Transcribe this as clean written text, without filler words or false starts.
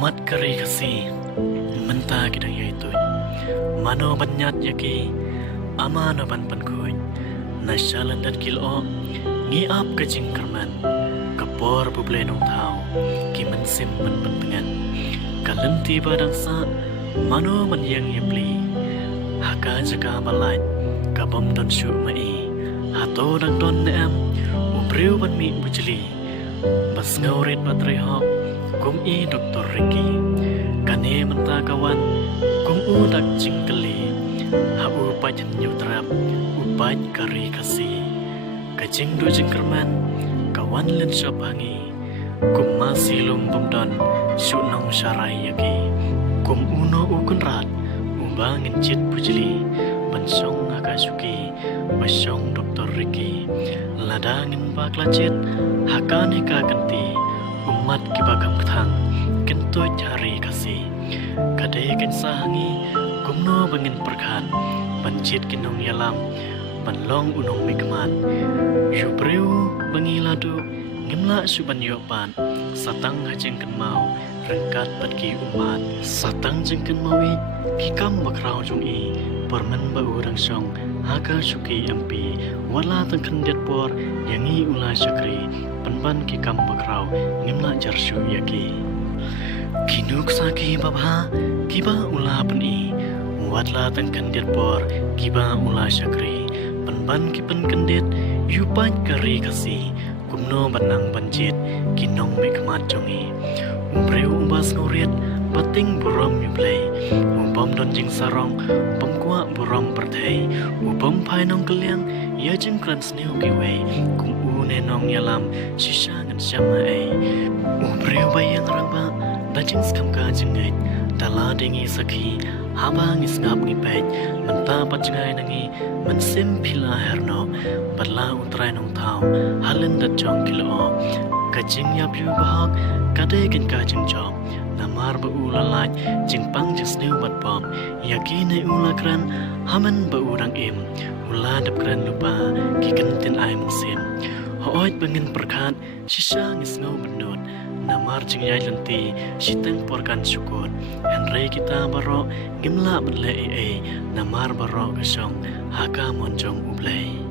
umat kari kasih menta kita yaitu mano banyat yaki amano ban pankuy nasyalan dat kilo ngiap kajing kerman kapor buble nong tau ki mensim ban pentengan kalenti badang sa mano man yang yabli haka jaka balai kabam don syu mai hato dang don neam ubriu ban mi bujli bas ngaurit batri hok kum i doktor Ricky kane menta kawan kum udak cingkeli ha upajan yutrap upaj kari kasih kajing do jingkerman kawan len syap hangi kum masih lum pemdon syunong syarai yaki kum uno ukun rat umbangin cit pujli bansong akasuki basyong doktor Ricky ladangin baklacit hakane ka ganti umat kibagam ketang kentut hari kasih kadai kan sahangi kumno bangin perkan pancit kinong yalam panlong unong mikmat yubreu bangi ladu ngimla suban yopan satang hajeng kan mau rengkat pergi umat satang jengken mawi kikam bakrau jung i permen ba urang song haka suki empi wala tengken det por yangi ula syakri penban kikam bakrau ngimla jarsu yaki kinuk saki babha kiba ula peni watla tengken det por kiba ula syakri penban kipen kendet yupat kari kasih kumno banang banjit kinong mikmat jongi umbreu umbas ngurit pating buram yublei umpam don jing sarong pamkwa buram perthei upam phai nong kaliang ya jing kran sneu kiwei kum u ne nong yalam shisha ngan syama ai umbreu bayang rangba da jing skam ka jingai dala dingi sakhi haba ngis ngap ngi pej menta pacngai nangi mensim phila herno badla utrai nong thau halen dat jong kilo kajing ya biu bahak kadai kan kajing jom namar ba ulalaj jing pang jing sneu bat bom yaki ne ulakran haman ba urang im ula dap kran lupa ki kentin ai mensim hooj bangin perkat shisha ngis ngau menut namar jing yai lenti siteng porkan syukur henry kita baro gimla bedle namar baro kesong haka monjong ublei